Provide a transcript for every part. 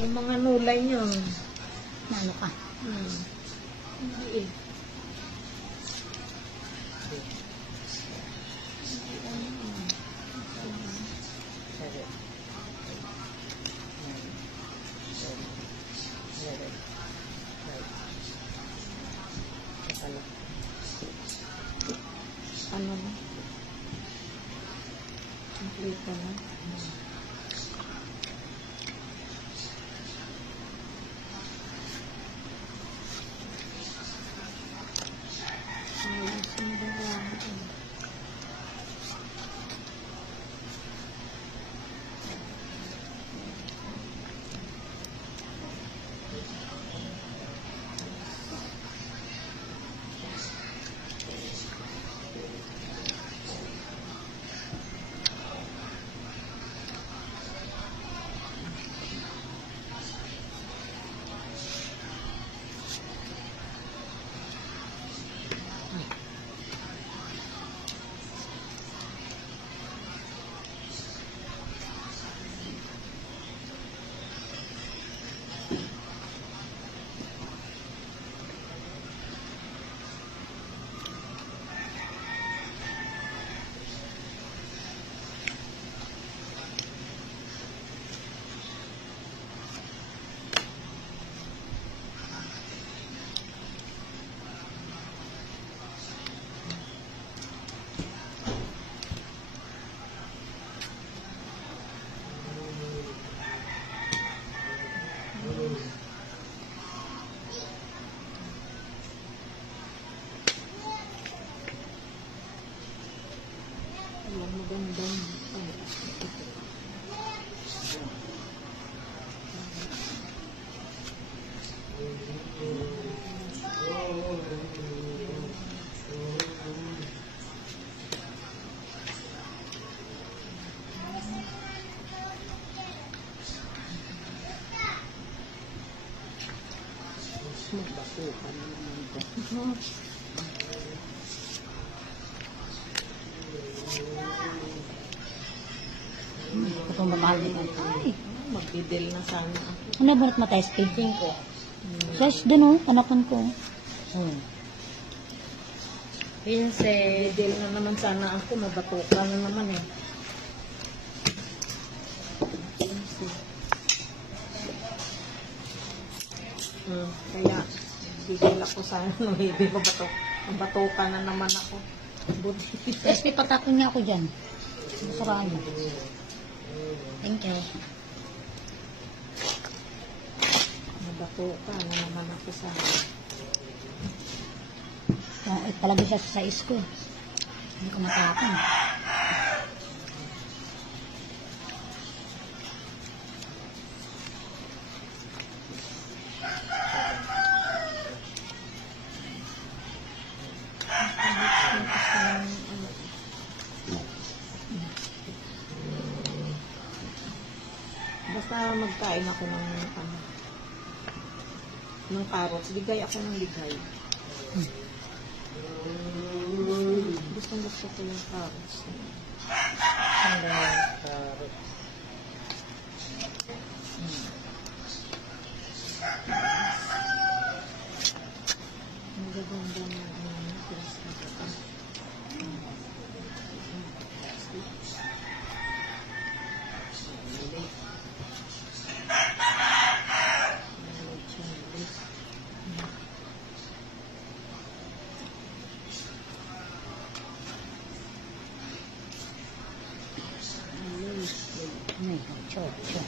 Yung mga nulay nyo. Ano ka? Hindi eh. Ano na? Complete na. Ayos yung bawa. Alam mo gandang. Magbasukan naman ito. Itong mamahal dito. Ay, magdidil na sana ako. Ano bunot mo tayo, Speed? 5. Sus, dun oh, kanapan ko. Pinse, didil na naman sana ako. Mabatukan na naman eh. Pinse. Kaya, bigil ako sana nung hindi mabatukan na naman ako. Buti. SP, patakon nga ako dyan. Masaraan mo. Thank you. Mabatukan na naman ako sana. Palagi siya sa size ko. Hindi ko matakon. Basta magkain ako ng carrots. Ligay ako ng ligay. Gusto ko yung carrots. Ang carrots. Ang gaganda na Chocho.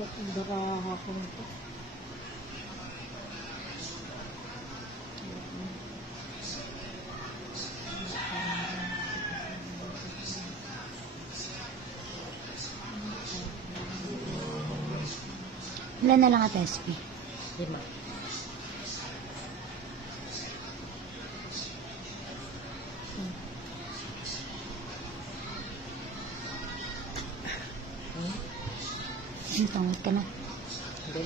Bigat ang baraha ko nito. Ilan na lang at SP? 5. Tangot ka na. Hindi.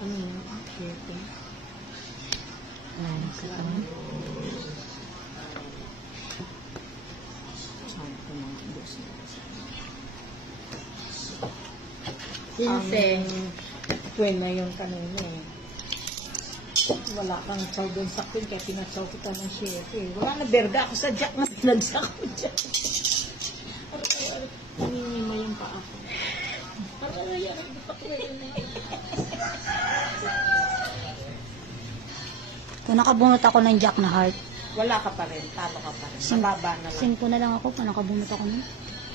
Ano yun? Shipping. Saan ko mga boss? Sinseng. Tuwin na yung kanina eh. Wala kang chow doon sa queen, kaya pinachow kita ng chef eh. Wala na berda ako sa jack na sinagsak ko dyan. Nanginima yung paa ko. Kung nakabunot ako ng jack na heart, Wala ka pa rin, talo ka pa rin. Mababa na lang. 5 na lang ako kung nakabunot ako nun.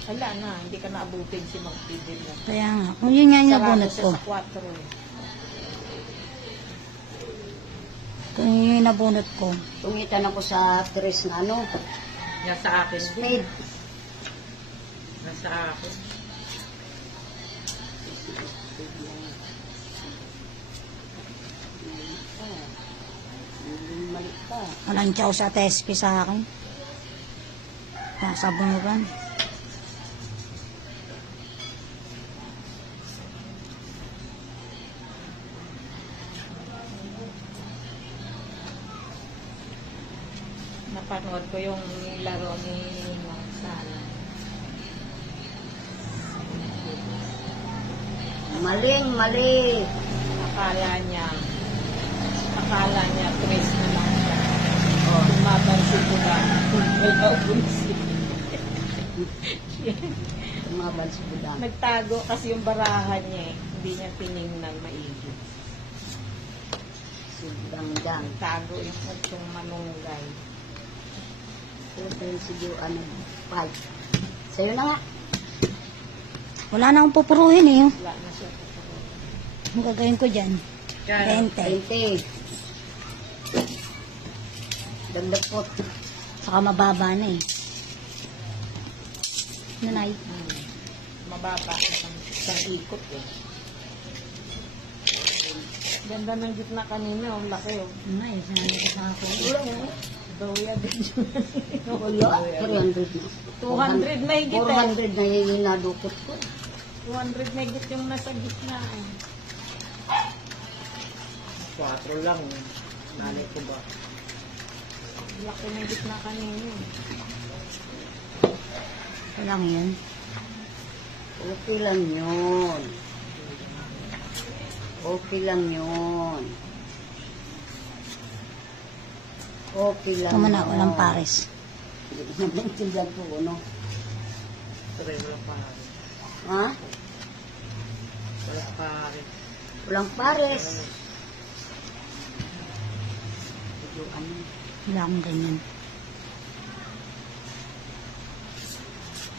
Wala na, hindi ka naabutin si Mang Pidil na. Kaya nga, kung yun nga yung Sarado nabunot siya ko. sa 4 eh. Kung yun yung nabunot ko. Tungitan ako sa tres na ano, Nasa akin din. spade. Nasa akin. Mali pa. Walang chow sa TSP sa akin. Nasa bunugan. Napanood ko yung laro ni Mang Sana. Maling mali. Akala niya, Chris na lang siya. Tumaban si Buda. Wala ubunsi. Tumaban si Budang. Nagtago kasi yung barahan niya eh. Hindi niya tiningnan maigi. Si Budang. Nagtago yung manunggay. Pero si ano, 5. Sa'yo na nga. Wala na akong pupuruhin eh. Wala na siya. Ang gagawin ko dyan. 20. 20. Dagdag po. Saka mababa na eh. Nanay. Mababa. Isang ikot eh. Ganda ng gitna kanina. Ang laki oh. Nanay, sinabi ko sa ako. Dawiya din yun. Wala. 300 na. 200 na higit eh. 400 na yung nadukot ko. 200 na higit yung nasa gitna eh. 4 lang. Nani ko ba? Laki ng gitna kanina. Walang yun. Okay lang yun. Okay lang yun. Okay lang Tama na, yun. walang pares. Hindi na maintindihan ko, ano? Tuloy walang pare. Ha? Walang pare. Walang pares. Medyo ano? Wala akong ganyan.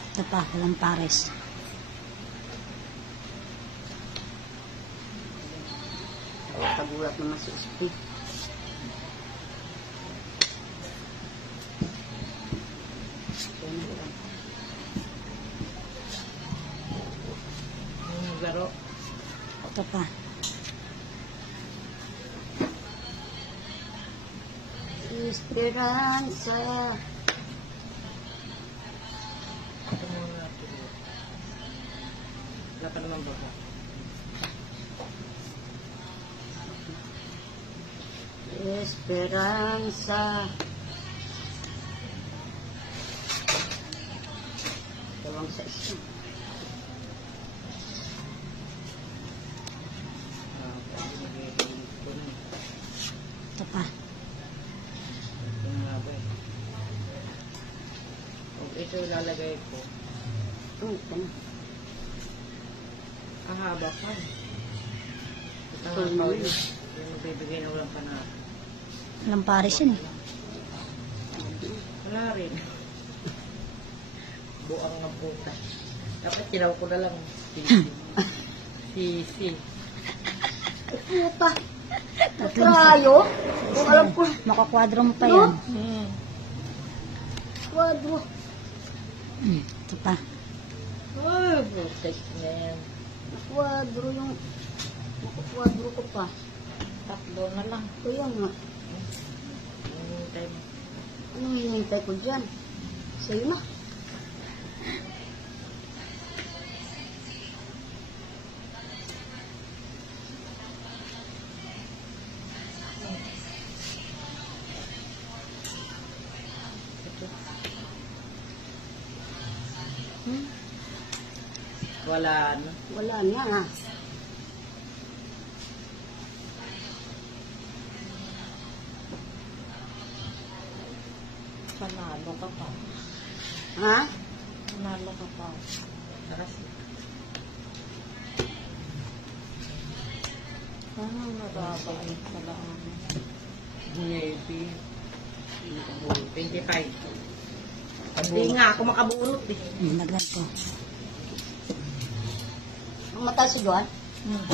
Ito pa, walang pares. Tagulat naman si Speak. Yung laro. Ito pa. Esperanza. Ito muna natin. Wala ka naman ba? Esperanza. Tawang sa isa. Ito pa. Ito nga ba eh. Kung ito ilalagay ko, Ito na. aha, mahaba pa. Ito Full nga moon. yung magbibigay na walang panalo. Alam pares yun eh. Wala rin. Buang ng puta. Dapat tinaw ko na lang. Sisi. Puta. Tayo. Kung alam ko. Makakwadro mo pa No? yan. Kwadro. Ito pa. Ay, protect na yan. Kwadro yung... Kwadro ko pa. Tatlo na lang. Kaya nga. Hintay mo. Anong hinihintay ko dyan? Sa'yo na. Wala na. Wala nga nga. Panalo ka pa. Ha? Panalo ka pa. Taras. Parang nababay sa laan. Maybe. 25. Hindi nga ako makabunot eh. Laglag ko. Ang mataas si Juan? Hmm.